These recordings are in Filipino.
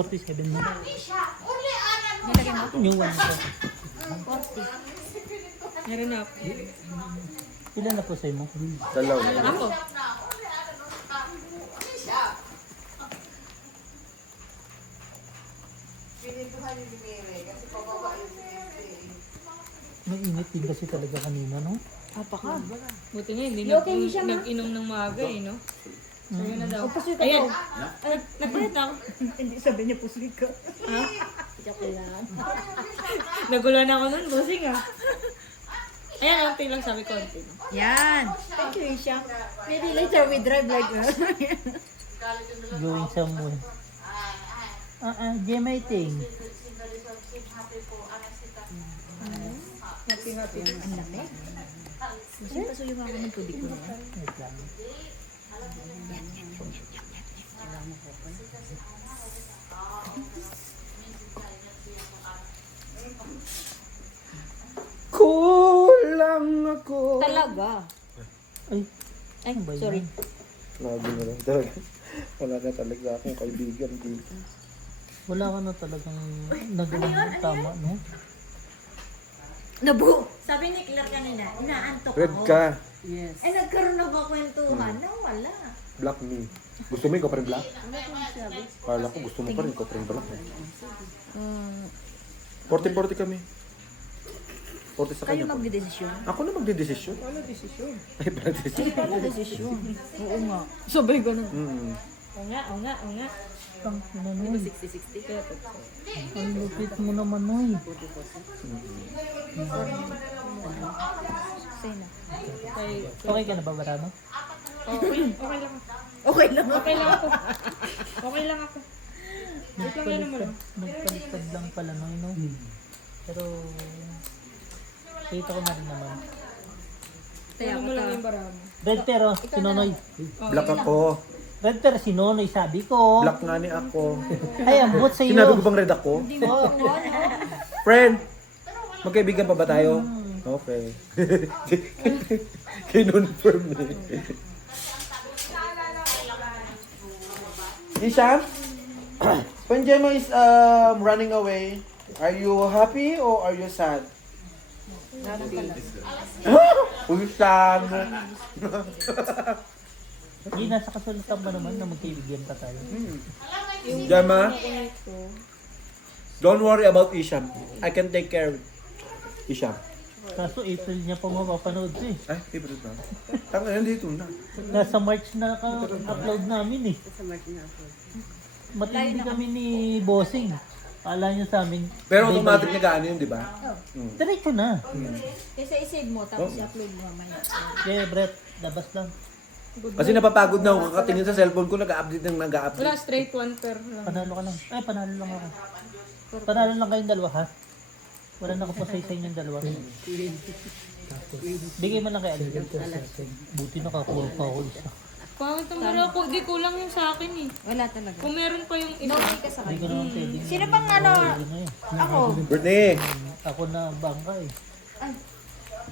47 mo. Nilagay mo? Yung 1 ko. 40. Meron na ako. Ilan na po sa'yo mo? Dalawa. Ako. Mainit din kasi talaga kanina, no? Apaka. Buti nga, hindi Okay, siya, ma. nag-inom ng maaga eh, no? So yun na daw. Pasoy ka Ayan. daw. Ay, nagkulit ako. Hindi sabi niya pusoy ka. Ha? Joke lang. Nagulan ako nun, bossing ah. Ayan, konti lang sabi ko, konti lang. Yan. Thank you, Isha. Maybe later we drive like that. Going somewhere. Gemaiting. Happy. Ang laki. Kasi pasuyo ako ng tubig ko na yan. Wait lang. Kulang ako. Talaga. Ay, Ay, ano ba yun? sorry. Grabe na lang talaga. Wala na talaga akong kaibigan dito. Wala ka na talagang nagawang tama, no? Nabu! Sabi ni Claire kanina, inaantok Red ako. ka. Yes. Eh, nagkaroon na ba kwentuhan? No, wala. Black me. Gusto mo ikaw pa rin black? Ano kung sabi? Kala ko gusto mo pa rin ikaw pa rin black. Um, 40-40 kami. 40 sa kayo kanya. magdedesisyon. Ako na magdedesisyon. Wala desisyon. Ay, pala desisyon. Paano desisyon? Oo nga. Sabay ganun. Oo nga. Ang ano, 60-60. Kaya ang lupit mo naman, Noy. say na. Okay ka na ba, Barano? Okay lang. Okay lang. Okay lang ako. Okay lang ako. Wait lang yan naman. Nagpalipad lang pala, Noy, no? Pero, kita ko na rin naman. Kaya Ano mo lang yung baramo. Red pero, si Nonoy. Black ako. Red pero si Nonoy, sabi ko. Black nga ni ako. Ay, ambot sa Sinabi ko iyo. bang red ako? Oh, Friend! Magkaibigan pa ba tayo? Okay. Kinonfirm eh. Isha? When Gemma is running away, are you happy or are you sad? Uy, sad. Hindi, nasa kasulatan ba naman na magkaibigan pa tayo? Gemma, don't worry about Isham. I can take care of Isham. Kaso April niya pa mapapanood eh. Ay, favorite na. Tanga yan dito na. Nasa March na upload namin eh. Matindi kami ni Bossing. Kala niyo sa amin. Pero automatic na gaano yun, di ba? Diretso na. Kasi isave mo, tapos i-upload mo mamaya. Kaya Brett, labas lang. Kasi napapagod na ako kakatingin sa cellphone ko, nag-update ng nag-update. Wala, straight one per lang. Panalo ka lang. Ay, panalo lang ako. Panalo lang kayong dalawa ha. Wala na ako pa sa inyong dalawa. Bigay mo lang kay Alvin. Buti nakakuha pa ako isa. Pangit ang barako. Di kulang yung sa akin eh. Wala talaga. Kung meron pa yung iba. Inuwi ka sa Hindi ko kanya. naman pwede. Sino pang ano? Ako. Britney! Ako na bangka eh. Ay.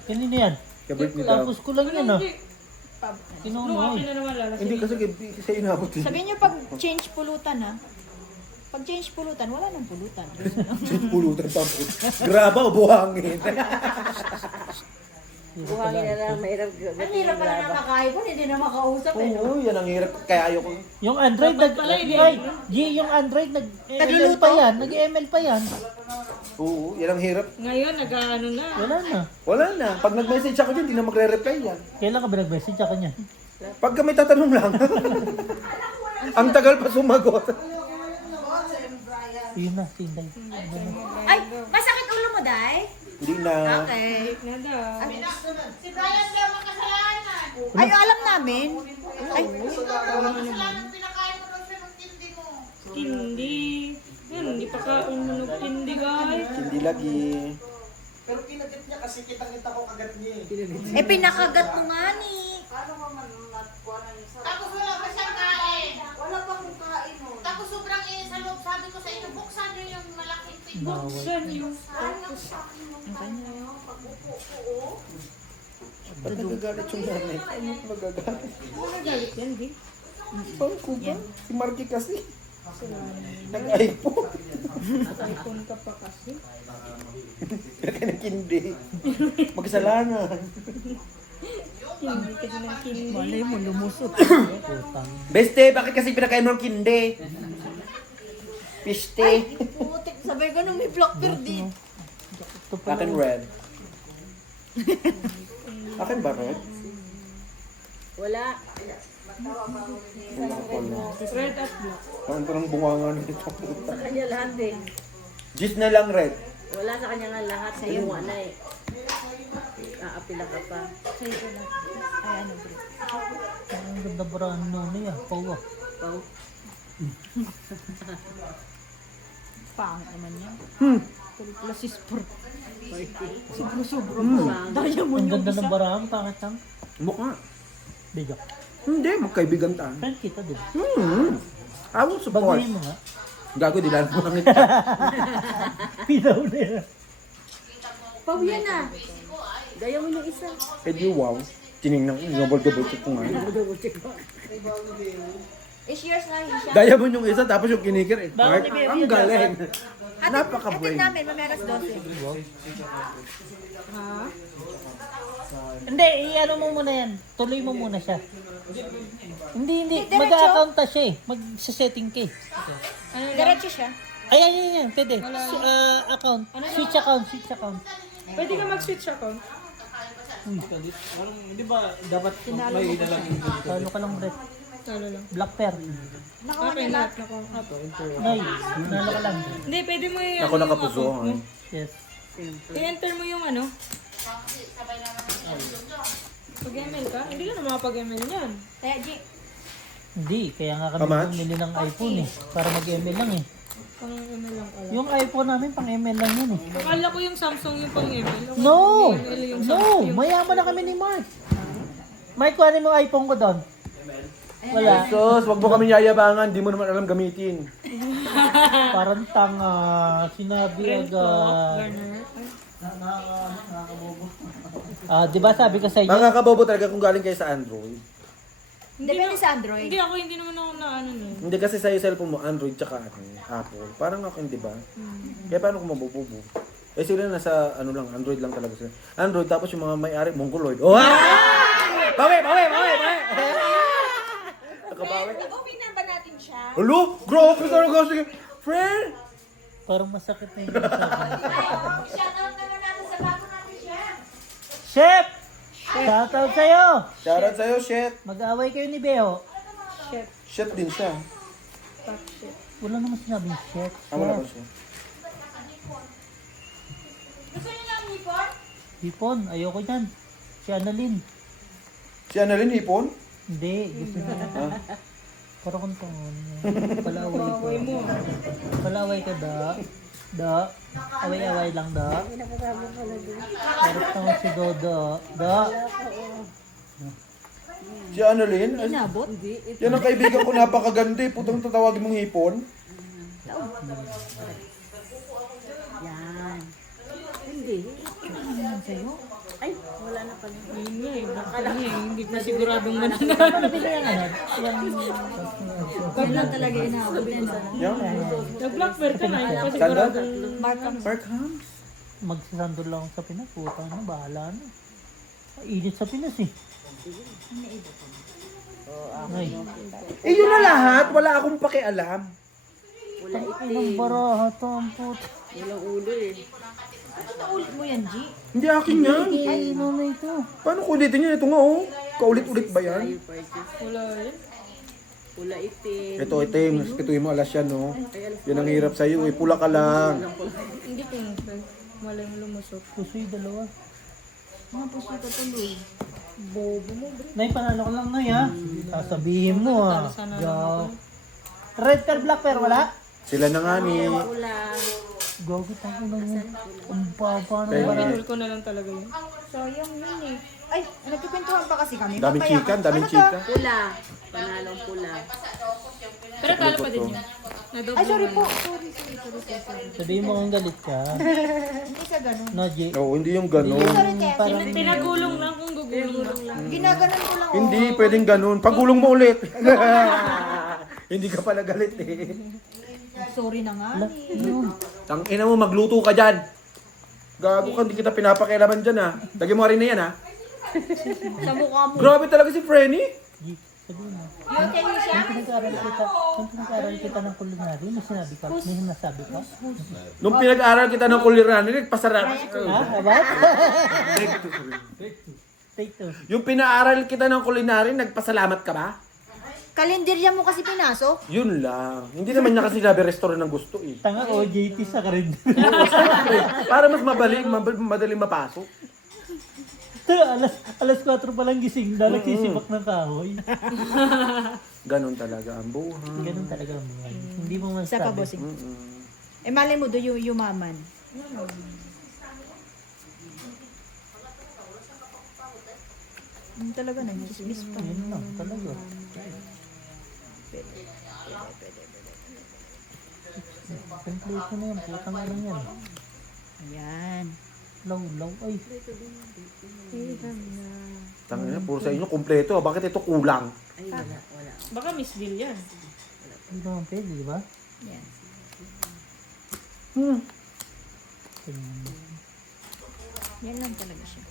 Kanina yan. Kaya Britney daw. Tapos ko lang yan ah. Nung Kinuha akin eh. na naman lalasing. Hindi kasi kasi inabot eh. Sabihin niyo pag change pulutan ha. Pag change pulutan, wala nang pulutan. Pulutan pa po. Graba o buhangin. Buhangin na lang, mahirap Ang hirap pala nakakaipon, hindi na makausap eh. No? Oo, yan ang hirap. Kaya ayoko. Yung Android Dapat pala, hindi. Yung Android nag-ML Nagluluto? pa yan. Nag-ML pa yan. Oo, yan ang hirap. Ngayon, nag-ano na. Wala na. Wala na. Pag nag-message ako dyan, hindi na magre-reply yan. Kailan ka ba nag-message sa kanya? Pagka may tatanong lang. Ang tagal pa sumagot. Yun na, Tinday. Ay, masakit ulo mo, Day? Hindi na. Okay. Na daw. Si Brian daw makasalanan. Ay, alam namin. Ay, Kasalanan pinakain mo daw siya ng tindi mo. Hindi. Yan, hindi pa ka umunod hindi guys. Hindi lagi. Pero kinagat niya kasi kitang-kita ko kagat niya eh. eh pinakagat mo nga ni. Tapos wala pa siyang kain. Wala pa akong kain oh. Tapos sobrang init sa loob. Sabi ko sa inyo, buksan niyo yung malaking pinto. Buksan yung Ba't nagagalit yung nanay? Ano magagalit? nagalit yan, di? Pang kuba? Si Marky kasi. Nag-iPhone. iPhone ka pa kasi. Kaya nakindi. Magkasalanan. Hindi kasi ng kindi. Malay mo, lumusot. Putang. Beste, bakit kasi pinakain mo ng kindi? Piste. Putik, sabay ganun may black beard din. Ito pala. Akin red. Akin ba red? Wala. Wala pala. Red at black. Parang parang bunga nito. Sa kanya lahat eh. Gis na lang red. Wala sa kanya nga lahat. Sa'yo wala eh. Aapila ka pa. Sa'yo ko na. Ay, ano bro? Ang ganda brand nun eh. Pau ah. Pao. Pangit naman yan. Plus is for. Ang ganda ng barang. Bakit ang Mukha. bigak? Hindi, magkaibigan tayo. Friend kita din. I will support. Baguhin mo nga. Gago, di lang mo langit. Pinaw na yan. Pao yan ah. Gaya mo yung isa. Eh di wow. Tinignan ko, double check ko nga. Double-check ko. Is yours na yun siya. Daya mo yung isa, tapos yung kinikir eh. Bakit Mark, ni Baby ang yun galing. Atid Napaka-brain. namin, mameras 12. Hindi, i-ano mo muna yan. Tuloy mo muna siya. Hindi. Diretso? Mag-a-account ta siya eh. Mag-setting ka eh. Diretso siya. Ayan. Pwede. Account. Switch account. Pwede ka mag-switch account. Talo ka lang, Brett. Talo lang. Black pair. Okay, lahat na ko. Nay, nalo ka lang. Hindi, pwede mo yung Ako nakapuso. Yes. I-enter mo yung ano. Pag-ML ka? Hindi ka na makapag-ML yan. Kaya, G, Hindi, kaya nga kami Kamatch? bumili ng iPhone eh. Para mag-ML lang eh. Pang-ML lang pala. Yung iPhone namin pang ML lang yun eh. Akala ko yung Samsung yung pang-ML. No! ML yung No! Mayaman na kami ni Mark. Mark, kuhanin mo yung iPhone ko doon. Wala. Sus, wag mo kami yayabangan, di mo naman alam gamitin. Parang tanga. Sinabi agad. Garner. Di ba sabi ko sa inyo? Mga kabobo talaga kung galing kayo sa Android. depende sa Android. Hindi naman ako na ano nun. Hindi kasi sa'yo cellphone mo, Android tsaka Apple. Parang ako, di ba? Kaya paano kung mabububo? Eh sila nasa ano lang, Android lang talaga sila. Android tapos yung mga may-ari, Mongoloid. Oh! Bawi! Nakabawi. Nag-opener ba natin siya? Hello? Grabe talaga sige. Friend! Parang masakit na yung sabi. Shoutout naman natin sa bago natin siya. Chef! Shoutout sa'yo! Shoutout sa'yo, shit. Mag-away kayo ni Beo. Shit din siya. Wala naman sinabing chef. Wala ba siya? Gusto niyo ng hipon? Hipon, ayoko yan. Si Annalyn. Si Annalyn Hipon? Hindi, gusto niya. Parang kung tangon. Palaway ka. Palaway ka, da. Away-away lang, da. Parang tangon si Dodo. Da. Si Annalyn? Ay, Inabot? yan ang kaibigan ko, napakaganda eh. Putang tatawagin mong hipon. Yan. Hindi. Ano sa'yo? Ay, wala na pala. Yun nga eh. Nakala niya eh. Hindi ko siguradong mananalo. Ano ba yan, ano? Yan lang talaga inabot din. Yan. Nag-blackberry ka na. Hindi ko siguradong... Markham? Magsasandol lang ako sa Pinas. Puta na, bahala na. Init sa Pinas eh. Ay, Eh yun na lahat, wala akong pakialam. Wala ang itim. baraha to, ang puta. Walang ulo eh. Ano naulit mo yan, G? Hindi akin yan. Ay, ano na ito? Paano kulitin yan? Ito nga oh. Kaulit-ulit ba yan? Tayo purchase. Wala eh. Wala itim. Ito itim, ito yung alas yan no. Yan ang hirap sa'yo eh, pula ka lang. Hindi ko yung friend. Malay mo lumusok. Pusoy, dalawa. Mga puso ka tuloy. Bobo mo, bro. Nay, panalo ko lang, Nay, ha? Sasabihin mo, ha? Sana Go. Red pair, black pair, wala? Sila na nga ni... Wala. Gogo, tayo lang yun. Ang baba na Pwede. parang. Pinul ko na lang talaga yun. Sayang yun eh. Ay, nagkikwentuhan pa kasi kami. Daming Papaya chika, ka. daming Ano to? chika. Pula. Panalong pula. Pero talo pa din yun. Nadoble Ay, sorry man. po. Sorry. Sabihin mo kung galit ka. Hindi sa ganun. No, G. Oo, hindi yung ganun. Sorry, Tess. Parang Pinagulong lang kung gugulong lang. Ginaganon ko lang. Hindi pwedeng ganun. Pagulong mo ulit. Hindi ka pala galit eh. Sorry na nga eh. Tang ina mo, magluto ka dyan. Gago ka, hindi kita pinapakialaman dyan ha. Lagyan mo rin na yan ha. Sa mukha mo. Grabe talaga si Frenny. Sabihin mo. Yun kayo siya? Kung pinag-aaral kita ng culinary, may sinabi ka, may nasabi ka. Nung pinag-aral kita ng culinary, nagpasarap. Ha? About? Take two. Yung pinaaral kita ng culinary, nagpasalamat ka ba? Kalenderya mo kasi pinasok. Yun lang. Hindi naman niya kasi sabi restaurant ng gusto eh. Tanga OJT sa karin. Para mas madaling mapasok. alas 4 pa lang gising na nagsisibak ng kahoy. Ganon talaga ang buhay. Ganun talaga ang buhay. Hindi mo man Sa sabi. kabosing. Mm-mm. Eh malay mo do yung yumaman. Talaga na, chismis pa. Yun lang, talaga. Complete na yan, putang ano yan. Ayan. Law, ay. Tangina, puro sa inyo kompleto. Bakit ito kulang? Ay, wala. Baka Miss Bill yan. Hindi naman pwede, di ba? Ayan. Yan lang talaga siya.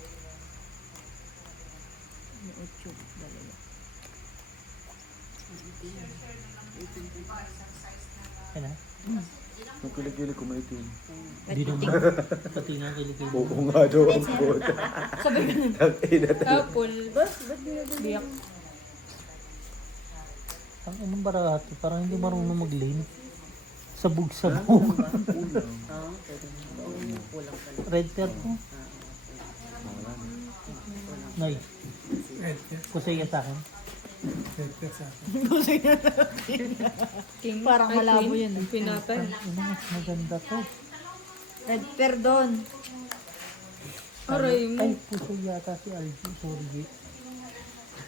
Yung 8, dalawa. Yan na. Yung kilig-kilig ko maitim. Hindi naman. Pati nga kilikili. Oo nga daw ang puta. Sabi ka nun. Tangina talaga. Apple. Biyak. Ang inong barahati, parang hindi marunong mag-lane. Sabog-sabog. Red pear po. Nay. Kusaya sa akin. King. Parang Ay, malabo queen. yun eh. Pinatay. Ano mas maganda to? Red perdon. Aray mo. Ay, puso yata si Algie. Sorry, G.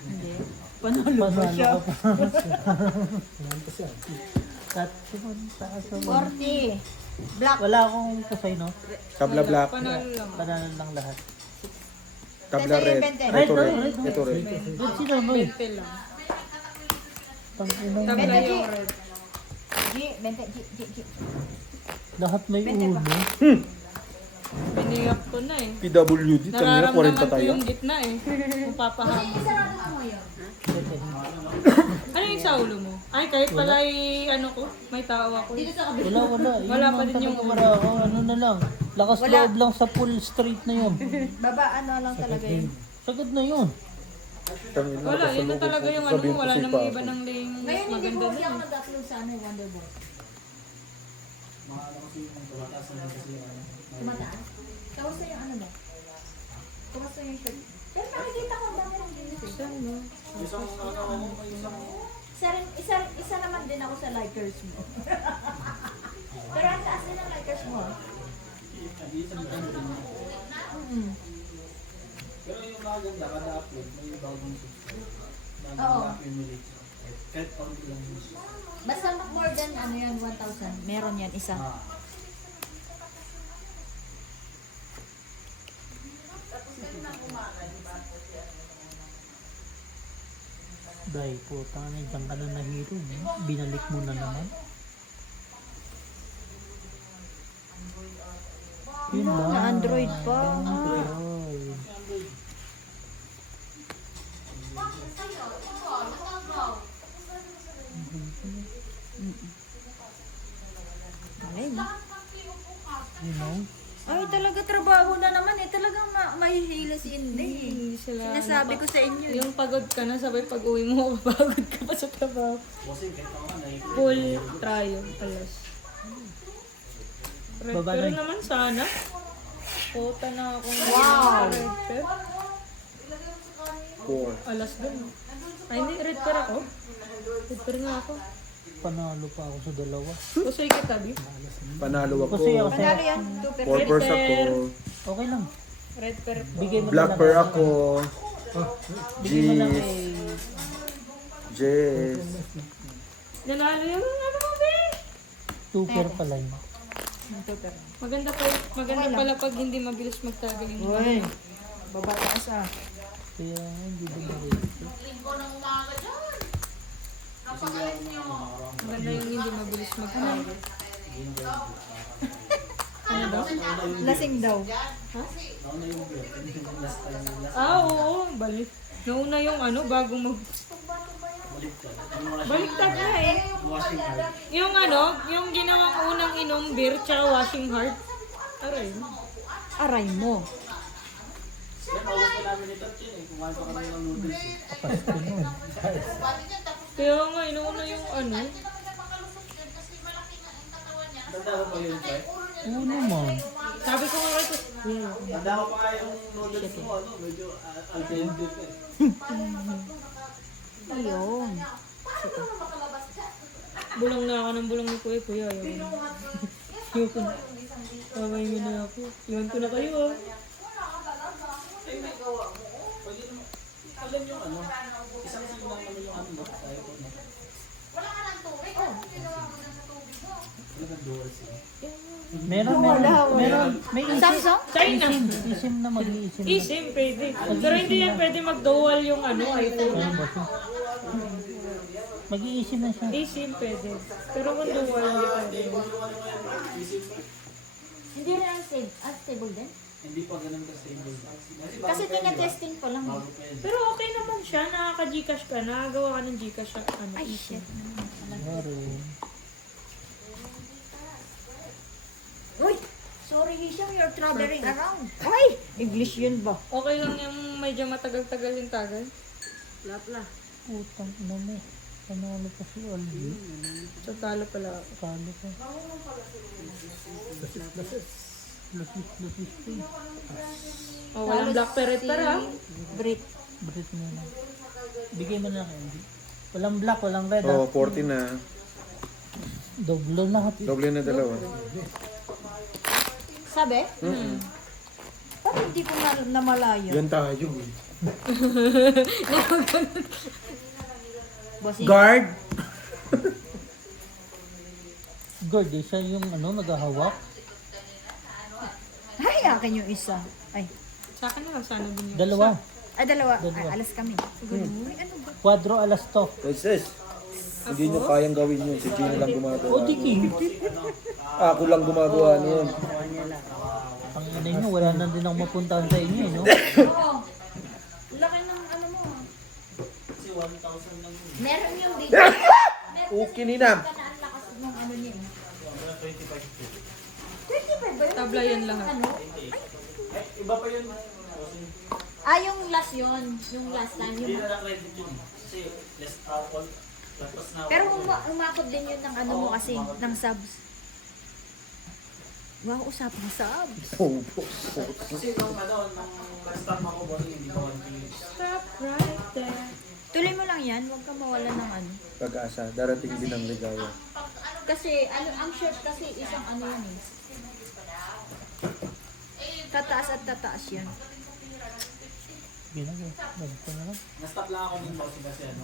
Hindi. Panalo ka pa. Kat, taas ako. 40. Black. Wala akong kusay, no? Kabla black. Panalo lang. Panalo lang lahat. Kabla red. Red, Ito red. red. Ito red. Red sila, no? 20 lang. Tanginang Tabla Bente, yung G. red. G, bente, G. lahat may Bente uno. pa. Binigap ko na eh. PWD. Tangina, 40 Nararamdaman ko tayo. yung gitna eh. Kung papahamon. Ano yung sa ulo mo? Ay, kahit pala ano ko, may tao ako. Wala. Yun Wala lang pa din yung talaga para ako. Ano na lang. Lakas Wala. loob lang sa full straight na yun. Baba, ano lang talaga yun. Sagad na yun. Tangina, Wala, yun na kasalubong talaga ko. yung ano Sabihin mo. ko Wala si namang Papa. iba ng laying Ngayon, hindi maganda po kasi ako doon. nag-upload sa ano, Wonderboy. Tumataas? Kamusta yung ano ba? Kamusta yung shirt? Pero nakikita ko ang dami ng ganito eh. Isa naman din ako sa likers mo. Pero ang taas din ang likers mo. ah. Mm. Pero yung maganda, kada upload, may bagong subscribe. Oo. Kahit pang ilang news. Basta more than ano yan, 1,000. Meron yan, isa. Dahil po, tangan dyan ka na nahiro. Binalik mo na naman. Yun lang. Na Android pa. Android. Malay mo. You know? Ay, talaga trabaho na naman eh. Talagang mahihila si Inday Hindi sila, Sinasabi ko sa inyo. Yung pagod ka na, sabay pag uwi mo, pagod ka pa sa trabaho. Full trial, alas. Red Baba pero na. naman sana. Puta na akong Wow. red pero. 4. Alas din. Ay, hindi, red pero ako. Red pero nga ako. Panalo pa ako sa dalawa. Pusoy kita, Bi. Panalo ako. Kasi ako sa'yo. Panalo yan. 2%. 4 ako. Okay lang. Red pero. Bigay mo Black na pearl lang. ako. Bigay mo lang Jeez. kay... Jess. Nanalo yung ano mo, Bi? 2 pair pala yun. Maganda pala pag hindi mabilis magtagaling. Uy. Babataas ah. Kaya hindi ba na rin. Linggo ng umaga dyan. Maganda yung hindi mabilis mag-target. Ano daw? Lasing daw. Nauna yung beer. Last time yung last Ah, oo. Balik. Nauna yung ano, bago mag... baliktad. Baliktad na eh. Washing hard. Yung ano, yung ginawang unang inom beer tsaka washing heart. Aray. Aray mo. Yan, always pa namin ito yun eh. Kumain pa kami ng noodles eh. Pasko nun. Kaya nga, inuuna yung ano. Tanda ko pa yun, Tay? Oo naman. Sabi ko nga ito. Tanda ko pa nga yung noodles mo, ano, medyo al dente pa eh. Ayun. Bulang na ako ng bulang ni Kuya. Kuya, ayaw na. Ayoko na. Taway mo na ako. Iwan ko na kayo ah. Pwede naman, alam yung ano, isang sim lang naman yung ano mo, tayo po na. Wala ka ng tubig. Oh, ginawa mo na sa tubig mo. Wala kang dual sim. May isim. Samsung? China. Isim na mag-iisim. Esim, pwede. Pero hindi yan pwede mag-dual yung ano, iPhone. Mag-iisim na siya. Esim, pwede. Pero kung dual, hindi pwede. Hindi rin unstable din. Hindi pa ganun ka-stable. Kasi tina-testing pa lang. Bago pa yun. Pero okay naman siya. Nakaka-Gcash ka. Nakagawa ka ng Gcash sa ano, Ay, esim. shit. Meron. Uy! Sorry, Hisham, you're traveling around. Ay! English yun ba? Okay lang yung medyo matagal-tagal yung tagal. Lapla. Putang ina mo. Panalo pa si Alvin. So, talo pala ako. Talo pa. Lasis pa. Oh, walang black parrot para. Brit. Brit mo na. Bigay mo na candy. Walang black, walang red. Oo, ah. 40 na. Doblo na hati. Doble na dalawa. Sabi? Ba't hindi ko namalayo? Yan tayo eh. Bossing. Guard! God, eh, siya yung ano, naghahawak. Ay, akin yung isa. Ay, Sa akin na lang sana din yung Dalawa. dalawa. Dalawa. Ay, alas kami. Ay, ano ba? Quadro alas to. Sis, hindi nyo kayang gawin yun. Si Gino lang gumagawa. O, di king. Ako lang gumagawa nun. Ang ina nyo, wala na din ako mapuntahan sa inyo, eh, no? Oo. Laki ng ano mo. Kasi 1,000 lang yun. Meron yung dito. Okay, Ninam. Ang lakas ng ano niya. 25 feet. 25 ba yun? Tabla yan lahat. Ano? Eh, iba pa yun. Ah, yung last yun. Yung last time. Hindi Yung... na na-credit yun. Kasi less all. Tapos na. Pero umakot din yun ng ano mo kasi, ng subs. Wow, usapang subs. Kasi nung ano, nung last-time ako, bossing, hindi ko 1K. Stop right there. Tuloy mo lang yan, huwag ka mawala ng ano. Pag-asa, darating din ang ligaya. Kasi, ano, ang shirt kasi isang ano yun eh. Tataas at tataas yan. Ginagawa. Love ko na lang. Na-stop lang ako ng bossing kasi ano.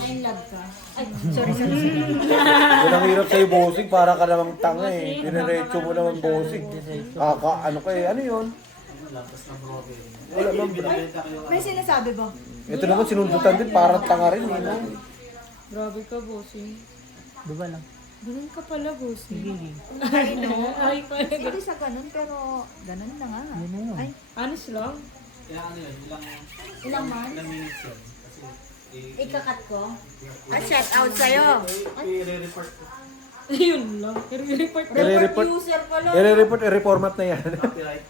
Nine love ka. Ay, sorry. Yan ang hirap sa'yo, bossing. Para ka namang tanga eh. Dinerecho mo naman, bossing. Ano ka eh. Ano yun? Ano lang, tapos na strawberry. Wala bang- binibenta ko yung May sinasabi ba? Ito naman sinundutan din. Parang tanga rin eh. No? Grabe ka, bossing. Diba lang? Ganun ka pala, bossing. Sige. Ay, no. Ay, pala. Hindi sa ganun, pero ganun na nga. Yun na yun. Ay, Honest lang. Kaya ano yun, ilang months? ilang minutes yun. Kasi, Ikakat ko. Ah, shout out sa'yo. i-report ko. Ayun lang. I-report na. I-report. User pala. I-reformat na yan. Copyright.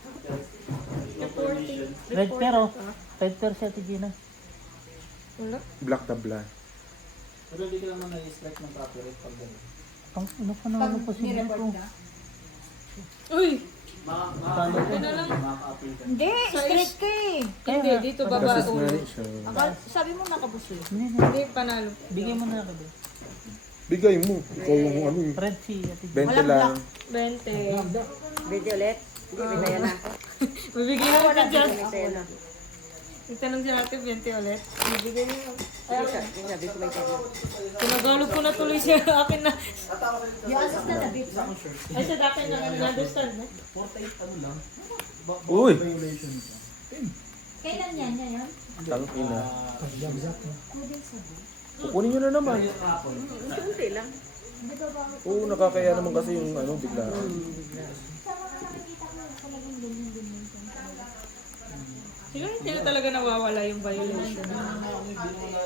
Information. Red pero. Red pero si Ate Gina. Wala. Black tabla. Pero hindi ka naman na-strike ng copyright pag gano'n. Ang ano pa naman Pag ang posible nireport ko. ka. Uy! Makaka-appeal na lang. Makaka-appeal ka. Hindi, straight ka eh. Hindi, dito Kasi baba nga ulo. rin siya. Sabi mo nakabuso. Hindi na. Hindi, panalo. Bigay mo na ako doon. Bigay mo. Ikaw yung ano eh. Red si Ate Gina. 20 Walang lang. 20. Video ulit. Hindi ko na yan na. Bibigyan mo ka dyan. Ito yan na. Itanong si Ate 20 ulit. Bibigyan mo. Sabi ko may kanya. Tinagalog ko na tuloy siya akin na. Yung asas na labit. Ay, sa dati na understand mo. 48 ano lang. Uy! Kailan yan ngayon? Tang ina. Pwedeng sabi. Kukunin nyo na naman. Yung hapon. Unti lang. Oo, nakakaya naman kasi yung ano, bigla. Siguro hindi na talaga nawawala yung violation.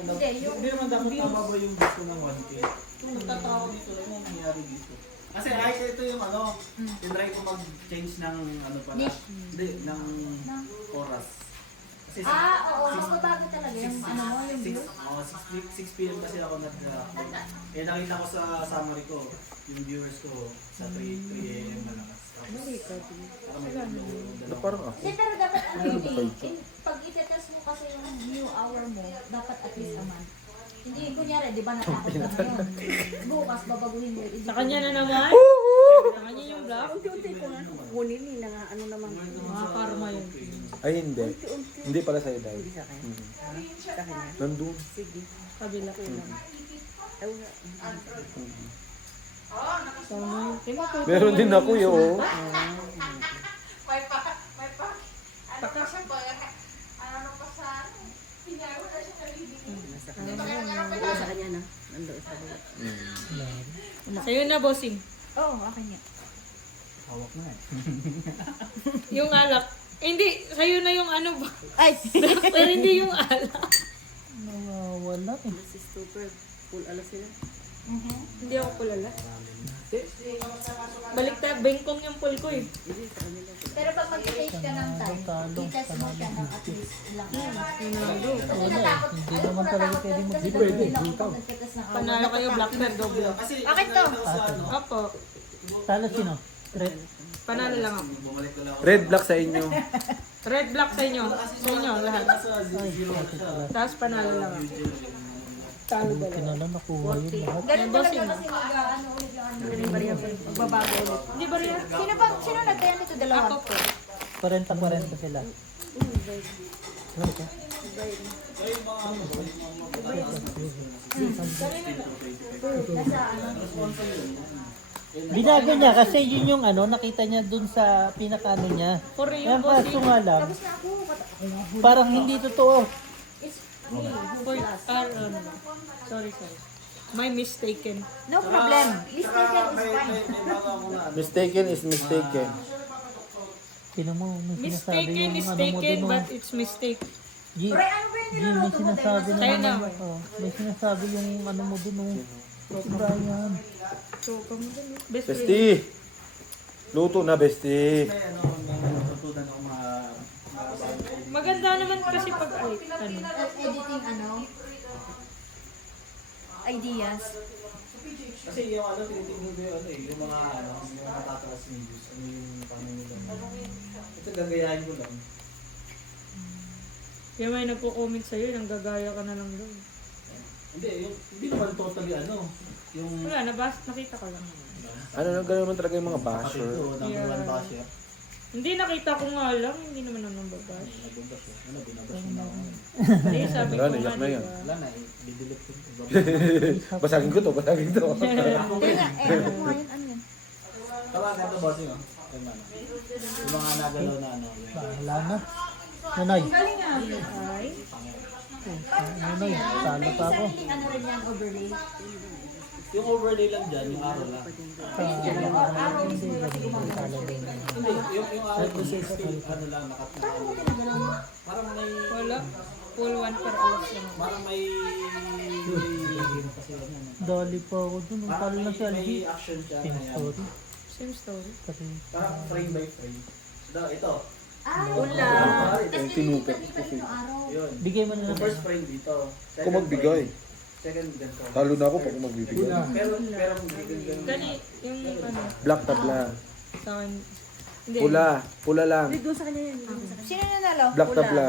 Hindi naman dapat mababa yung gusto ng 1K. Kung nagtatao dito lang yung nangyayari dito. Kasi kahit ito yung ano, tinry ko mag-change ng ano pala. Hindi, ng oras. Kasi Oo, mas mabago talaga yung ano mo, yung view. 6 p.m. kasi ako nag-upload. Eh nakita ko sa summary ko, yung viewers ko sa 3 a.m. malakas. Na parang ako. Hindi, pero dapat ano yun eh. Pag itetest mo kasi yung new hour mo, dapat at least a month. Hindi, kunyari, di ba natakot ka ngayon? Bukas, babaguhin mo. Sa kanya na naman. Sa kanya yung black. Unti-unti ko nga kukunin eh, na ano naman. Mga karma yun. Ay, hindi. Hindi pala sa'yo dahil. Sa kanya. Nandun. Sige. Kabila ko lang. Ay, wala. So, Meron din ako yun. May pa, ano pa siya ba? Ano pa sa, pinaro na siya nalibigin. Sa kanya na. Nandoon sa bawat. Sa'yo na, bossing. Oo, akin yan. Hawak na eh. Yung alak. Eh, hindi, sa'yo na yung ano ba? Ay! Pero hindi yung alak. Nawawala eh. Si Stupper. Full alas sila. Hindi ako pulala. Baliktad, bengkong yung pul ko eh. Hindi, sa kanila. Pero pag mag-take ka ng time, i-test mo siya ng at least ilang oras. Pinalo. Kasi natakot, Hindi ayoko naman talaga natakot pwede kasi mag-depend pwede. eh. Nagtitest ng hour. Panalo kayo, black bear, double. Kasi Bakit to? Opo. Talo sino? Red. Panalo lang ako. bumalik na lang ako. Red black sa inyo. Red black sa inyo. Sa inyo, lahat. Nasa 0 na siya. Tapos panalo lang ako. Talo ba lang? Kinala nakuha yun lahat. Ganun talaga kasi mag-ano ulit yung ano. Magbabago ulit. Hindi ba rin? Sino nagkaya nito dalawa? Ako po. 40-40 sila. Nasa ano? Binago niya kasi yun yung ano, nakita niya dun sa pinakano niya. Korean Yan kaso bossing. nga lang, Tapos na ako. parang hindi totoo. It's me. Sorry. My mistaken. No problem. Mistaken is fine. May bago ako na ano. Mistaken is mistaken. Tinan mo, may sinasabi Mistaken yung is ano mo taken, dun. but it's mistake. G, Pre, ano ba yung may niluluto mo? sinasabi na Sa'yo na. naman. Oh, may sinasabi yung ano mo dun. Si Brian. So, best friend. Bestie! Luto na, bestie. May ano, may natutunan ako mga bago. Maganda naman kasi pag ano. Editing ano? Ideas. Kasi yung ano, tinitignan ko yung ano eh, yung mga ano, yung matataas videos, ano yung paano nila. Ito gagayahin ko lang. Kaya may nagko-comment sa'yo, nang gagaya ka na lang doon. Hindi naman totally ano, yung Wala, nakita ko lang. Ano na gano'n naman talaga yung mga kapatid basher. ko, number Yeah. 1 basher. Hindi, nakita ko nga lang, hindi naman ako nang babash. Nagbabash eh. Ano, binabash mo na ako. Hindi, sabi ko Wala, nga, naiyak na yan. diba? Wala na eh, didelete ko. Basagin ko to, basagin to. Tingnan, ano nga yun? Ano yun? Tama na ito bossing oh. Yung ano. Yung mga nagalaw na ano. Bahala na. Nanay. Ay, Nanay, talo pa ako. Sariling ano rin yan, overlay. Yung overlay lang dyan, yung araw lang. Araw mismo kasi gumagawa. Hindi, yung araw ko still ano lang, parang may, wala. Full 1 per hour lang. parang may, kasi ano, Dali pa ako dun. Ang talo na si may Algie. action siya Same na yan. story. Same story. Kasi Parang frame by frame. Ito, Ula. Yung tinupit ko Kasi yung araw. yun. bigay mo na Yung lang. first frame dito. Kung magbigay. Second ganito. Talo na ako pag magbibigay. Pero ganun. Gani, yung ano, Black tabla. sa akin. Hindi. Pula. Pula lang. Doon sa kanya yan. Sino nanalo? Black tabla.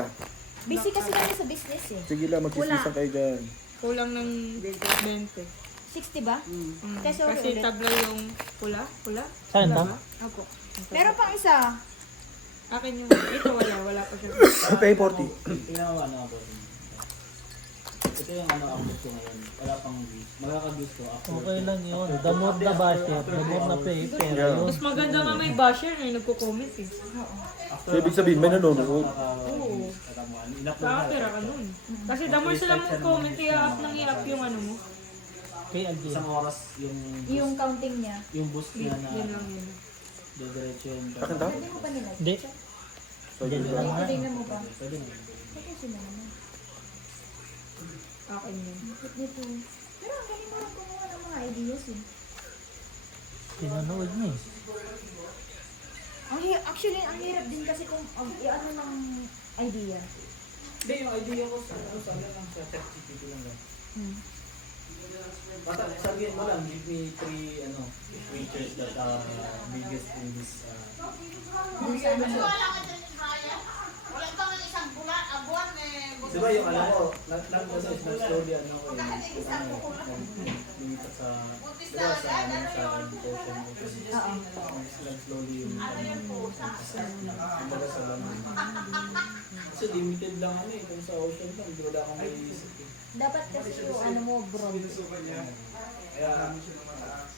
Busy kasi kami sa business eh. Sige lang, magsisisan kayo dyan. Kulang ng 20. 60 ba? Kasi Kasi ulit. tabla yung pula. Pula? Saan Pula ba? ba? Opo. Meron pang isa. Akin yung, ito wala pa siya. Ano pa 40? Tingnan mo ano ako. Ito yung ano update ko ngayon. Wala pang views. Magkaka-views ko after. Okay lang yun. The more na basher, the more na pay. Pero Yeah. yun. Mas maganda nga may basher na yung nagko-comment eh. So, ibig sabihin, may nanonood. Oo. Ina-upload Saka na. pera ka nun. Kasi the more sila mag-comment, i-up nang i-up yung ano mo. Kay Alvin. Isang oras Yung counting niya. yung boost niya na Yan lang yun. diretso yun. Akin daw? Pwede mo pa nila. Hindi. So, Hindi yun lang lang. nga. Tingnan mo ba? Pwede na. Pwede sila naman. Akin yun. Bakit nito? Pero ang galing mo lang kumuha ng mga ideas eh. Pinanood niya eh. Actually, ang hirap din kasi kung i-ano ng idea. Hindi, yung idea ko sa ano lang sa ChatGPT lang lang. Basta sabihin mo lang, give me 3 features that are biggest in this. Wala ka dyan, Brian. Wala bang isang buwan eh. Di ba yung alam ko, nag-slowly ano ko lumipat sa, di ba sa potion ko. Nag-slowly yung kumbaga sa laman. Kasi limited lang ano eh, kung sa ocean lang, di wala akong maiisip eh. Dapat kasi yung ano mo, broad. Kaya,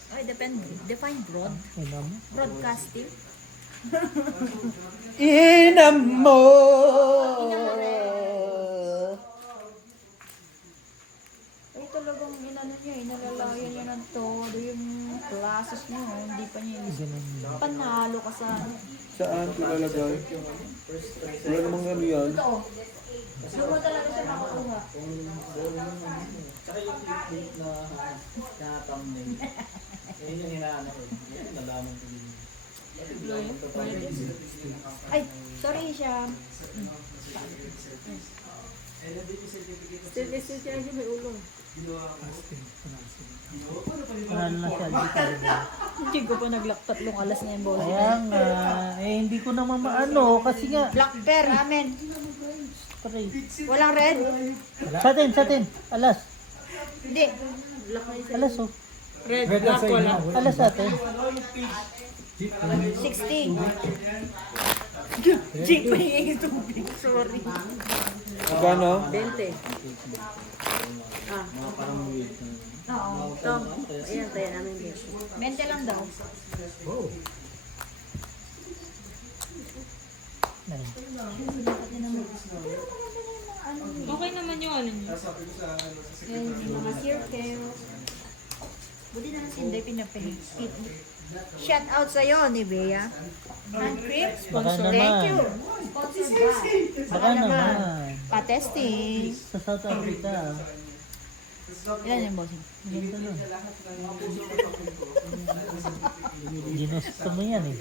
Ay, depende. Define broad. Ina mo. Broadcasting. Inam mo! Ay, talagang inano niya, inalalayan niya ng todo yung classes niya. Hindi pa niya panalo ka sa ano. Saan pinalagay? Wala namang ano yan. Ito, doon mo talaga siya makukuha. tsaka yung clickbait na thumbnail. Yun yung hinaano ko. Yun, nalaman ko din. Ay, sorry siya. Still siya may ulong. Panalo na si Alvin talaga. Hindi ko pa naglaktat yung alas niya yung bola. Kaya nga, eh hindi ko naman maano kasi nga. Black bear, amen. Pare. Walang red? Sa atin. Alas. Hindi. Alas oh. Red, black, wala. Alas sa atin. 60. Jake, may tubig. Sorry. Magkano? 20. Mga parang weird. Oo. Ito. Ayan, tayo namin dito. 20 lang daw. Nine. Okay naman yung ano niya. Yung mga circle. Buti na lang si Inday pinapahit. Shout out sa'yo ni Bea. Hand cream, Baka sponsor. Thank you. naman. Sponsor ba? Baka naman. Pa-testing. Sa South Africa. Ilan yung bossing? Ganda nun. Ginusto mo yan eh.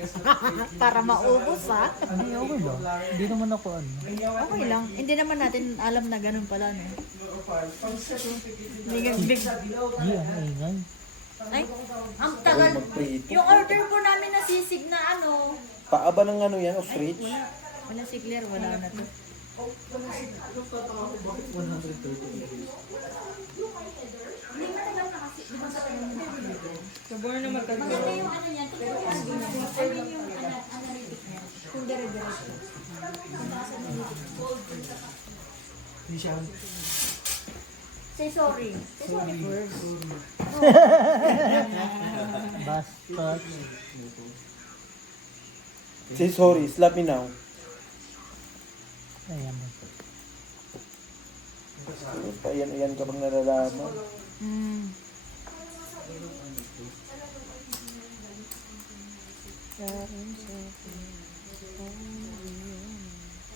Para maubos ha. Hindi, okay lang. Hindi naman ako ano. Okay lang. Hindi naman natin alam na ganun pala, no? Big. Hindi, ang ingay. Ay, ang tagal. Magprito. Yung order po namin na sisig na ano. Paaba ng ano yan, ostrich? Wala si Claire, wala na to. Hindi matagal na kasi. Di ba sa kanya? Sabor na magkagawa. Maganda yung ano niya. Tingnan mo ano yung analytic niya. Kung dire-diretso. Punta ka sa analytic. Say sorry. Say sorry first. Basta. Say sorry, slap me now. Ayan. Ayan ka pang nalalaman.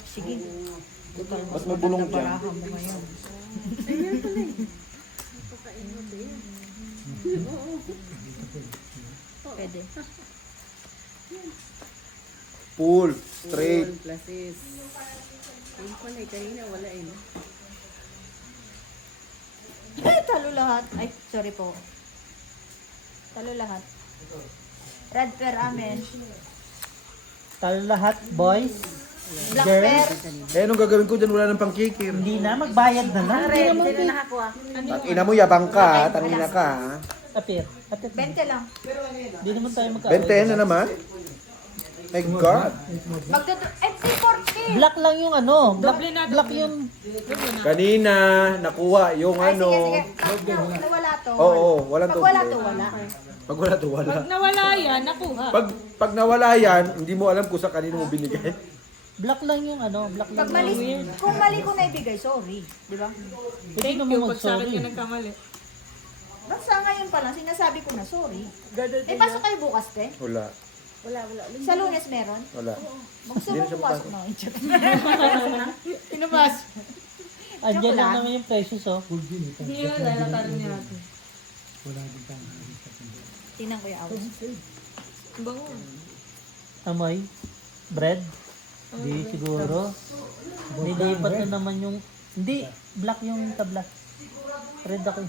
Sige. Total, Ba't may bulong dyan? barahan mo ngayon. Pwede. Full, straight. Plasis. Yung pala eh, kanina wala eh. Talo lahat. Ay, sorry po. Talo lahat. Red pear amen. Talo lahat, boys. Black Girls. pear. Eh, anong gagawin ko dyan? Wala nang pangkikir. Hindi na, magbayad na lang. Hindi Red, naman. sino nakakuha? Ina mo, yabang ka, ha? Tangina ka, ha? Apir. 20 lang. Hindi naman tayo magkaaway. 20 na naman? My God. Magtuto. Eh, 40 Black lang yung ano. Doble na, Black doble. yung... Kanina, nakuha yung Ay, ano. sige. Nawala to. Oo, walang Pag wala doble. to, wala. Pag wala to, wala. Pag nawala yan, nakuha. Pag nawala yan, hindi mo alam kung sa kanino mo binigay. Black lang yung ano. Black lang Pag mali, yung... kung mali ko na ibigay, sorry. Di ba? Hindi Thank naman you pag sa akin mag-sorry. ka nagkamali. Basta ngayon pa lang, sinasabi ko na sorry. Eh, pasok kayo bukas, te? Wala. Wala, wala. Sa Lunes meron? Wala. Gusto Hindi mo na siya pumasok papasok. na. Chat. Pinabas. Andyan lang lang. naman yung precious oh. Hindi yun, lalatarin niya natin. Tingnan ko yung awas. Ang bango. Amoy. Bread. Hindi siguro. Nilipat na naman yung... Hindi. Black yung tabla. Red ako.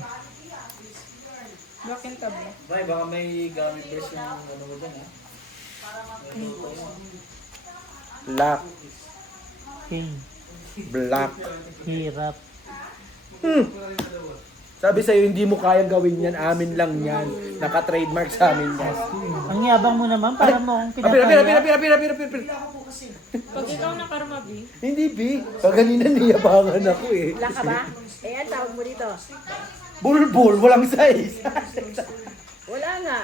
Black and tabla. Bay, baka may gamit version ng ano mo dyan, ha? Black. King. Black. Hirap. Sabi sa'yo, hindi mo kayang gawin yan. Amin lang yan. Naka-trademark sa amin yan. Ang yabang mo naman para mo akong Apir. pinapaya. Pag ikaw na karma, B, Hindi, B. Pag kanina niyabangan ako eh. Wala ka ba? Eh, ang tawag mo dito. Bulbul, walang size. Wala nga.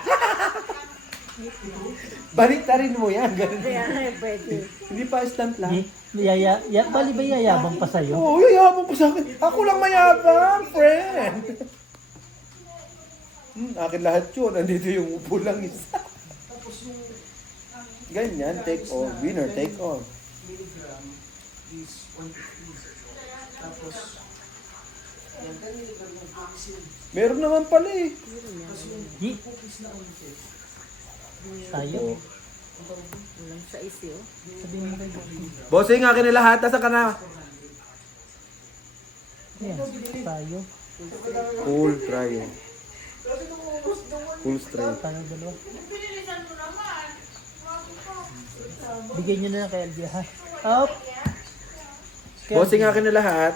Balik rin mo yan. Ganun. Kaya, pwede. Hindi pa stamp lang. Bali ba yayabang pa sa'yo? Oo, yayabang po sa akin. Ako lang mayabang, friend. Akin lahat yun. Andito yung upo lang isa. Ganyan, take all. Winner, take all. Meron naman pala eh. Di. Tayo. Walang sa isyo. Sabihin mo kayo. Bossing, akin na lahat. Nasa ka na? Yan. Tayo. Cool, try yun. Cool straight. Tayo dalawa. Bigyan nyo na lang kay LG ha. Up. Bossing, akin na lahat.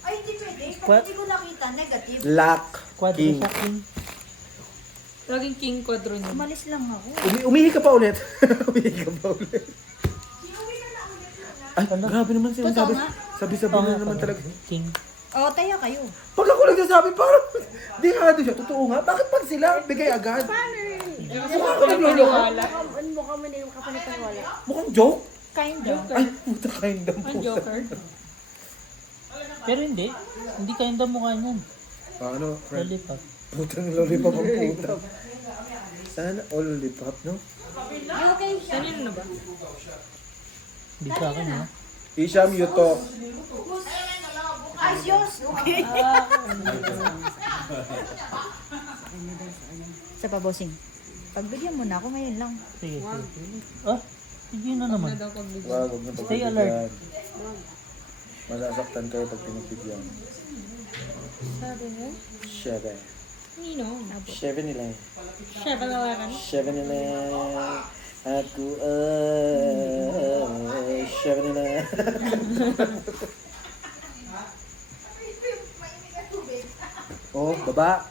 Ay, hindi pwede. Pag What? hindi ko nakita, negative. Lock. Quadro King. siya. King. laging king quadro niya. Umalis lang ako. Umihi ka pa ulit. Umihi ka pa ulit. Ay, grabe naman siya. Totoo nga. Sabi-sabi na naman talaga. King. O, taya kayo. Pag ako nagsasabi, parang, di nga doon siya. Totoo nga. Bakit pag sila, bigay agad? Mukha ko nagluloko. Ano mo kami na yung kapalitan wala? Mukhang joke. Kinda. Ay, puta kain daw Ang Joker. Pero hindi. Hindi kayong mukha niyan. Paano, friend? Lollipop. Putang lollipop ang puta. Sana all lollipop, no? You okay siya? Kanino na ba? Hindi sa akin ha. Isham, you talk. Ay, Diyos. Okay. Sa pabosing. Pagbigyan mo na ako ngayon lang. Sige, sige. Ah, hindi na naman. Daw pagbigyan. Wag, huwag na Stay pagbibigyan. alert. Masasaktan kayo pag pinipigyan. Sabi niya? Seven. Nino. Seven nila. Siya palawakan. Seven nila. Ako seven nila. Oh, baba.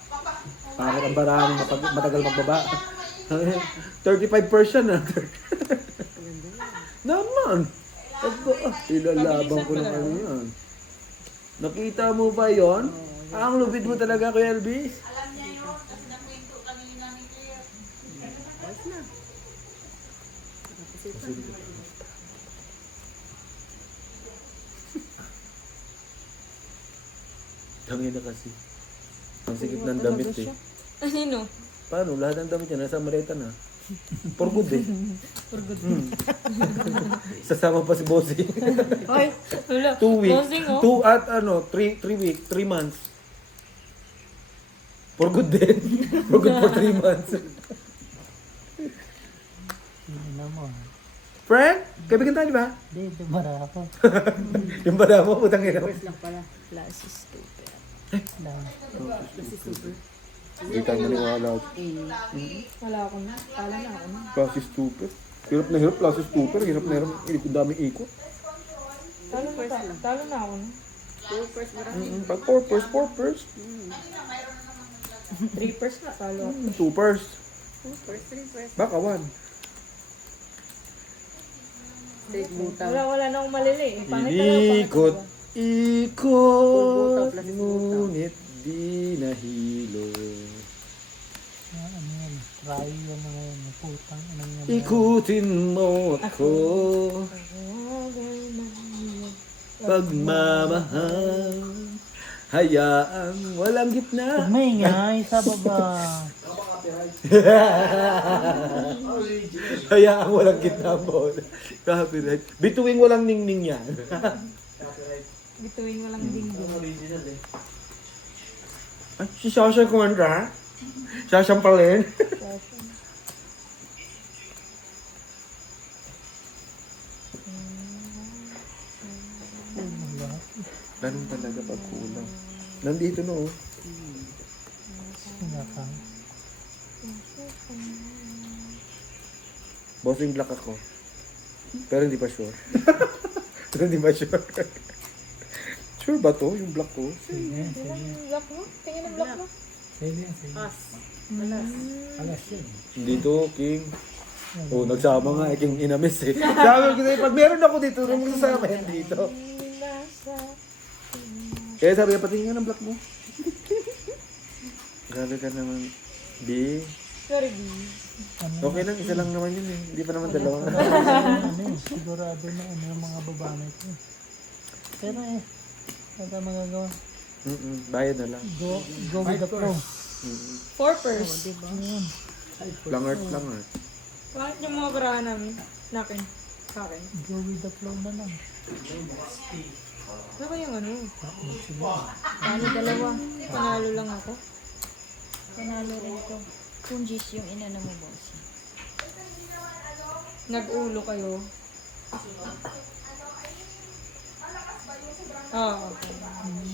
Bakit ang barami matagal magbaba? 35% na. Naman. Aba, ilalabang ko ng ano yan. Nakita mo ba yon? Ang lupit mo talaga, Kuya Elvis. Tangin na kasi. Ang sikip ng damit eh. Nino. Paano? Lahat ng damit niya nasa maleta na. For good eh. For good. Sasama pa si Bossy. Hoy. Wala. 2 weeks. Bossing, oh. 3 weeks. 3 months. For good din. For good for 3 months. Hindi na mo ha. Friend, kaibigan tayo di ba? Hindi, dumara ako. Yung bala mo, putang ina mo. First lang pala. Last is stupid. Last is super. Hindi tayo maniwala. Wala ako na. Tala na ako na. Klase stupid. Hirap na hirap, klase stupid. Hirap na hirap. Ikot daming ikot. Talo na ako na. Two first mo rin. Pag 4 first. 3 first na. Talo ako. 2 first. Two first, three first. Baka 1. Take butang. Wala na akong malili. Eh. Pangit na lang, pangit Ikot, talaga. ikot, Plus butang. ngunit di nahilo. Ano yan? Try yan na ngayon. Putang. Anong yan? Ikutin mo ako, pagmamahal, hayaang walang gitna. Huwag maingay sa baba. Hayaang walang gitna mo. Copyright. Bituing walang ningning yan. Bituin mo lang dingding. Original eh. Ay, si Sasha kumanda? Sasha pa rin? Ganun talaga pag kulang. Nandito no. Sinakang. Bossing black ako. Pero hindi pa sure. Pero hindi pa sure. Sure ba to? Yung black ko? Sige, sige. Block mo? Tingin ang block mo. Sige, sige. Pas. Alas yun. Hindi to, King. Oh, nagsama nga, King inamis eh. Sabi ko sa'yo, pag meron ako dito, rin mo sasama yan dito. Kaya sabi niya, patingin nga ng black mo. Grabe ka naman. B. Sorry, B. Okay lang, isa lang naman yun eh. Hindi pa naman dalawa. Ano eh, sigurado na ano yung mga babae ko. Pero eh, wala magagawa. Bayad na lang. Go with the flow. Forpers. Ayun. Langart, langart. Bakit yung mga barahan namin? Nakin. Sa akin. Go with the flow na lang. Ano ba yung ano? Paano dalawa? Panalo lang ako. Panalo rin ito. Kungis yung inano mo, boss. Nag-ulo kayo. Oo.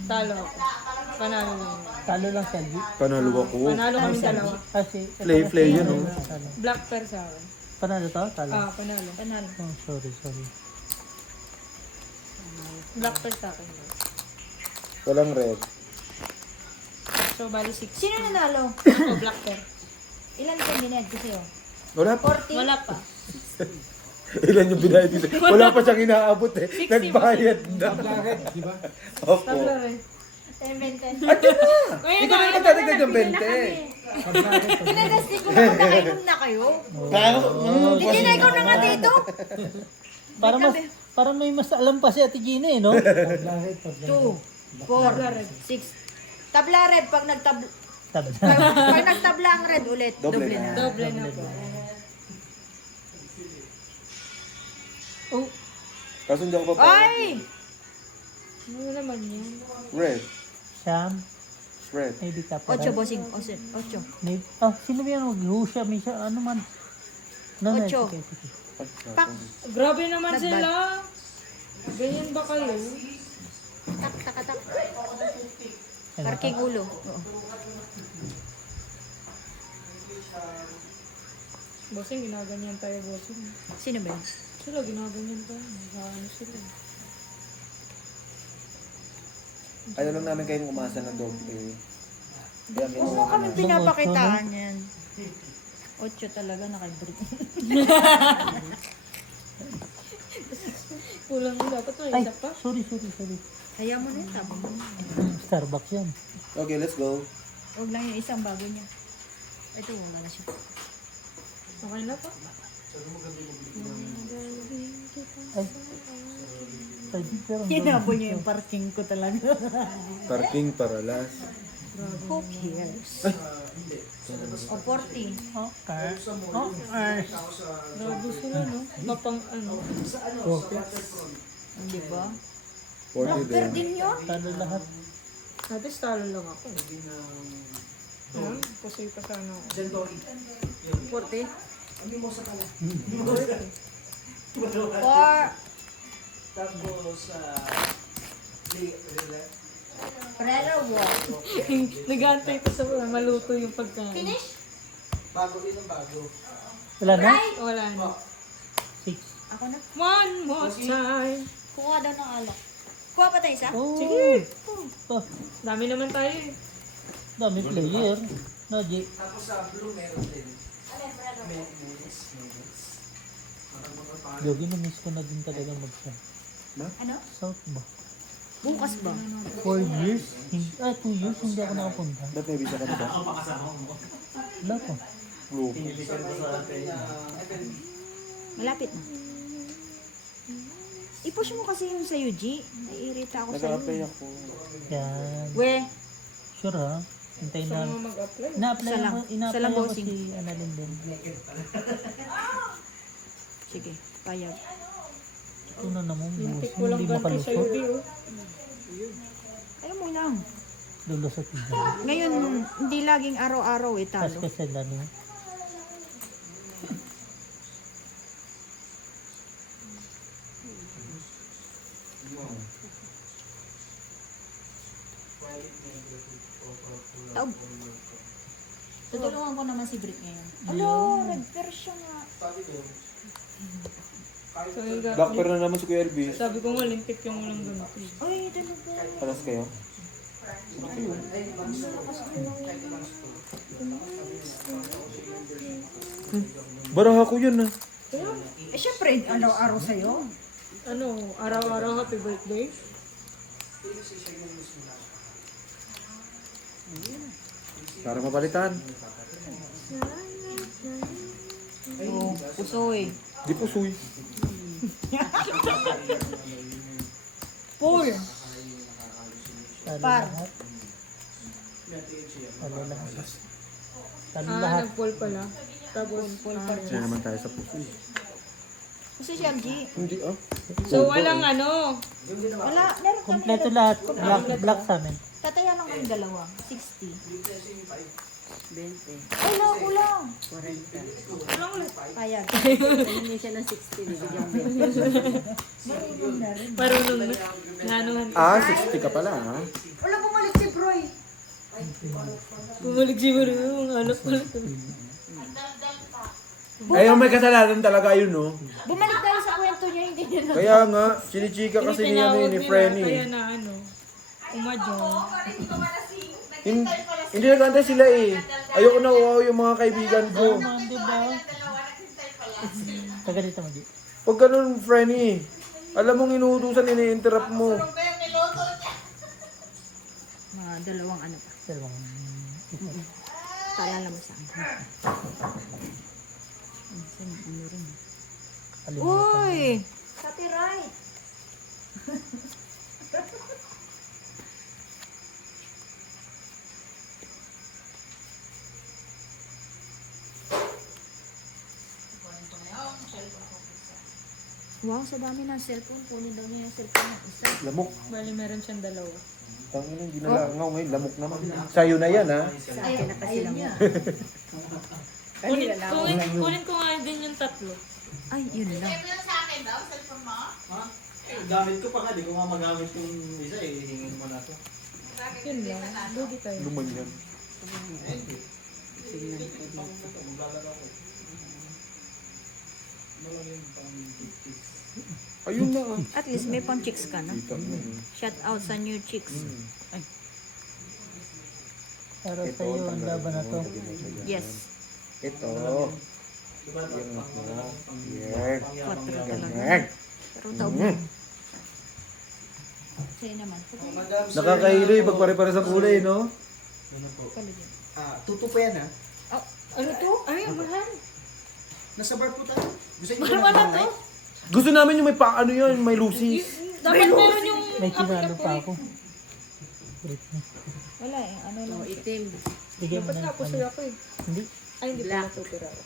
Talo ako. Panalo lang. Talo lang Selby. Panalo ako. Panalo kami dalawa. Kasi, Play yun oh. Black pair sa akin. Panalo to? Talo. Panalo. Panalo. Oh, sorry. Black pair sa akin. Walang red. So, bali 6. Sino nanalo? O, black pair. Ilan ka bined ko sa'yo? Wala pa. 40? Wala pa. Ilan yung binayad dito? Wala pa siyang inaabot eh. 60 Nagbayad na. Opo. Tabla rin. 10-20. Ikaw na magdadagdag ng 20. Pinadastig ko na kung nakainom na kayo. Hindi na ikaw na nga dito. Para may mas alam pa si Ate Gina eh, no? 2, 4, 6. Tabla red pag nagtabla. Pag nagtabla ang red ulit, Doble doble na. na. Doble na po. Oh, Kaso hindi ako pa. Ay! ano naman yan? Red. Sam, Red. maybe ka pa. 8 bossing. 8. Maybe, sino ba yan? Mag-husya, minsan, ano man. No, Ocho. sige. Pak! Grabe naman sila. Ganyan ba kayo? Tak, tak, tak. Parking ulo. Oo. Bossing, ginaganyan tayo, bossing. Sino ba yun? Sila, ginaganyan tayo. Ano sila? Ayaw lang namin kayong umasa ng doble. Kaya Huwag mo kami pinapakitaan yan. 8 talaga naka-break. Kulang mo dapat may Ay, isa pa. sorry. Kaya mo na yun, sabi mo. Starbucks yan. Okay, let's go. Huwag lang yung isang bago niya. Ito, wala na siya. Okay na pa. Ay, pero Hinabol niyo yung parking ko talaga. Parking paralas. Who cares? O 40. okay. Grabe sila, no? Mapang ano. Di ba? 40 Number din. din yun. Talo lahat. Dati talo lang ako. Ayan, kasi pa sana ako. 40. 4. Tapos, Prero walk. Nag-aantay pa sa maluto yung pagkain. Finish? bago yun ang bago. Wala na? Wala na. 6. Ako na. One more time. Kuha daw ng alak. Kuha pa tayo isa? Oh, Sige. oh, Dami naman tayo eh. dami player. No, J. Tapos sa blue meron din. Ano yung Prero? Minutes. Yogi, na-miss ko na din talaga mag-south. Ano? South ba? Bukas ba? 4 years? 2 years hindi ako nakapunta. Ba't may visa ka na ba? Wala pa. Blue. Malapit na. I-push mo kasi yung sa'yo, G. Naiirita ako sa'yo. Nag-apply ako. Yan. We, Sure ha? Hintayin na. mag-apply. Ina-apply Isa lang. mo, ina-apply Isa lang, mo bossing. si Annalyn din. sige, payag. Ito na naman, Lintik boss. ko lang Hindi ganti sa'yo, makalusot. di oh. Ayaw mo lang. Lulusot din. Ngayon, hindi laging araw-araw Tapos talo. kasi ano. Taob. Tutulungan ko naman si Brick ngayon. Alo, nag-pair siya nga. So, yung ga- Backpair na naman si Kuya Elvis. sabi ko nga, lintik yung lang ganito. Ay, talaga. Palas kayo? Baraha ko yun ah. Eh, syempre, araw-araw sa'yo. Ano, araw-araw happy birthday? Para mapalitan. Oo, pusoy. Di po suy. Full. Talo Par. lahat. Talo lahat. Talo Ah, lahat. nag-poll pala. Tapos, Sino naman tayo sa pusoy? Kasi siya, G. Hindi ah. so walang ano, Wala, meron kami. Kompleto lahat. Black sa amin. Tataya lang kami dalawa. 60. 20. Ay, no, kulang. 40. Payag. Hindi siya ng 60, bibigyan marunong na. Nanuhan ka. Ah, 60 ka pala ah. Wala bumalik si Broy. Bumalik siguro yung anak ko. Ayun, may kasalanan talaga yun no. Bumalik tayo sa kwento niya, hindi niya na. Kaya nga, chinichika kasi ni ano ni Frenny. Kaya na ano, umadyo. Hin- Hindi nagkantay sila eh. Ayoko na wow yung mga kaibigan ko. Tama, di ba? Taga dito mo, Di. Pag ganun, Frenny, alam mong inuutusan, ini-interrupt mo. Mga dalawang ano pa. Dalawang. Paalala mo sa akin. Ano rin. Kalimutan. Uy! Copyright. Wow, sa dami ng cellphone. Kunin daw niya yung cellphone ng isa. Lamok. Bali meron siyang dalawa. Tangin hindi na langaw ngayon. Lamok naman. Sa'yo na yan ha. Sa akin na kasi lang. Kunin ko nga din yung tatlo. Ay, yun lang. sa akin daw, cellphone mo? Ha? Gamit ko pa nga, di ko nga magamit yung isa eh. Hingin mo na to. Yun lang. Bugi tayo. Luman yan. Ayun na ah. At least may pang chicks ka na. Kita mo. Shout out sa new chicks. Ay, Para sa iyo ang laban na to. yes. Ito. Yan ako. Yan. 4 talaga. Yan. Pero taob na. Sa'yo naman. Nakakahilo yung pagpare-pare sa kulay, no? Ano po? Tuto po yan ha? Ano to? Ay, mahal. Nasa bar po tayo. Gusto niyo Mahal na to. Gusto namin yung may ano yan, may lucy. Dapat meron yung May tinalo pa ako. Ulit na. Wala eh. Ano lang. Itim. Bigyan mo Dapat na. nga pusoy ako eh. Hindi. Ay, hindi pa natutira ako.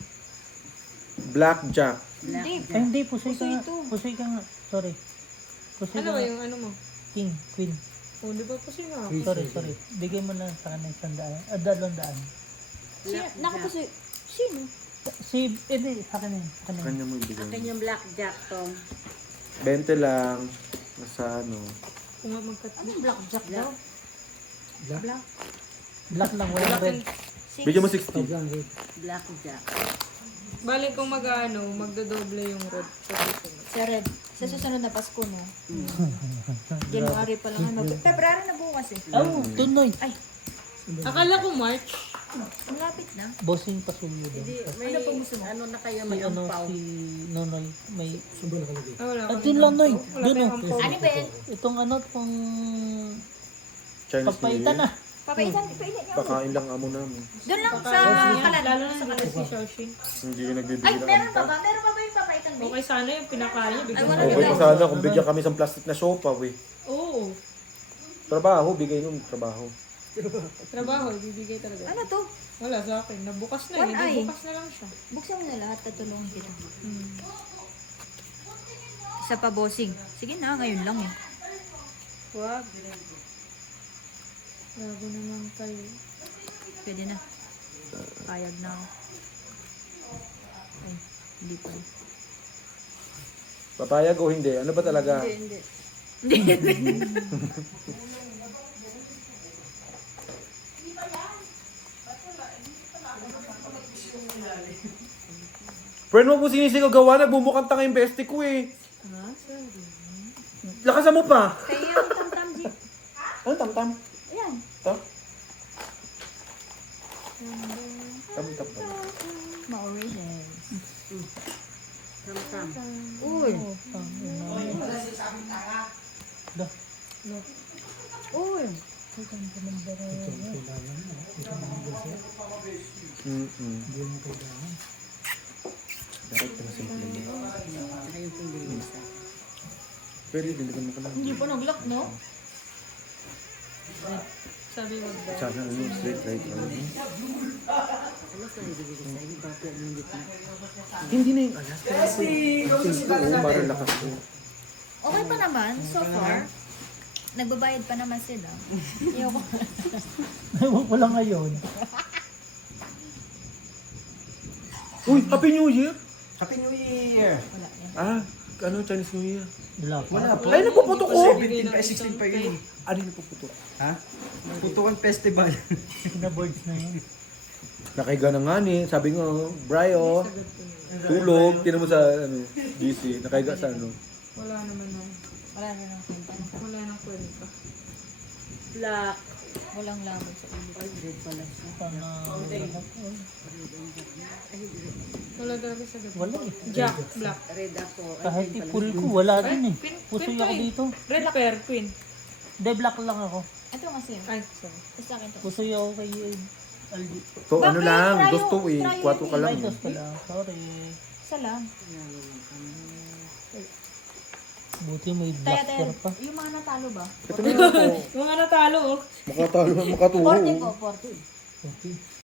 Blackjack. Hindi. Ay, hindi. Pusoy ka Pusoy nga. ito. Pusoy ka nga. Sorry. Pusoy Ano ka ba nga. yung ano mo? King, queen. Oh, di ba pusoy nga ako? Sorry. Bigyan mo na sa kanang 100. 200. Sino? Nakapusoy. Sino? Si, hindi. Sa kanin. Sa kanin. Kanya mo ibigay. Akin yung blackjack, Tom. 20 lang. Nasa ano. Kung nga magkat... Anong blackjack daw? Black. Black lang. Walang red. Bigyan mo 60. Blackjack. Balik kung mag-ano, magdodoble yung red sa susunod. Sa Red. Sa susunod na Pasko, no? January pa lang. Ano. February na bukas eh. Oh, tunoy. Akala ko March. Ang lapit na. Bossing pasuyo doon. Hindi, may, Ano pa gusto mo? ano na kayo, Si may ano, ampaw. si Nonoy, may... Ah, wala Ah, kami dun lang, Noy. ampaw. Wala Dun, tayong oh. ampaw. Ano ba yan? Itong ano, itong... Chinese New Papaitan Year. na. Papaitan, painit niyo. Pakain lang amo namin. Doon lang sa kalan. Lalo na sa si Shaoxing. Hindi yung Ay, nagbibigay meron ng pa ampa. ba? Meron pa ba yung papaitan, Bi? Okay sana yung pinakain niya. Ay, Bigyan wala mo. Okay pa sana kung bigyan kami ng plastic na sopa, we. Oo. Trabaho, bigay nung trabaho. Trabaho, bibigay talaga. Ano to? Wala sa akin. Nabukas na. One Hindi eye. bukas na lang siya. Buksan mo na lahat, tatulungan kita. Hmm. Isa pa, bossing. Sige na, ngayon lang eh. Wag. Grabe naman kayo. Pwede na. Payag na ako. Ay, hindi pa. Papayag o hindi? Ano ba talaga? Hindi. Friend mo po sinisigaw gawa, nagbumukang tanga yung bestie ko eh. Ha? Sorry. Lakasan mo pa. Kaya yung tam-tam, G. Ano tam-tam? Ayan. Ito? Tam-tam pa. Ma-oranges. Tam-tam. Uy. Uy. Dapat pa na simple yun. Saka yung pinggilisa. Pero diligan mo ka lang. Hindi pa nag-lock, no? Sabi wag daw. Sana ano, straight right lang. Ano sa nagigilisa? Hindi ba po yung gitna? Hindi na yung alas. Kasi oo, parang lakas ko. Okay pa naman, so far. Nagbabayad pa naman sila. Ayoko. Ewan ko lang ngayon. Uy, Happy New Year! Happy New Year! Wala yan. Ah, ano, Chinese New Year? Wala pa. Wala pa. Ay, nagpuputok ko! 17 pa, 16 pa yun. Ano yung puputok? Ha? Putukan festival. Pinaboards na yun. Nakahiga na nga ni, sabi nga, Bryo, tulog, tinan mo sa ano, GC, nakahiga sa ano. Wala naman na. Wala na nang kwenta. Wala nang kwenta. Black. Walang lamon sa ulo. Ay, red pala siya. Wala talaga sa gabi. Wala eh. Jack, black. Red ako. Ay, Kahit red pala ipul siya. ko, wala din eh. Queen Pusoy to ako eh. dito. Red pair, queen. Hindi, black lang ako. Ito kasi. Ay, sorry. Ito sa akin to. Pusoy ako kay Aldi. So ano Bakit? lang, Try gusto yung- eh, try yung 4 ka lang. Ay, dos pala. Sorry. Isa lang. Buti may Taya, black taya. hair pa. Yung mga natalo ba? Ito na ako. Yung mga natalo, oh. Makaturo. 40 po, 40. Okay.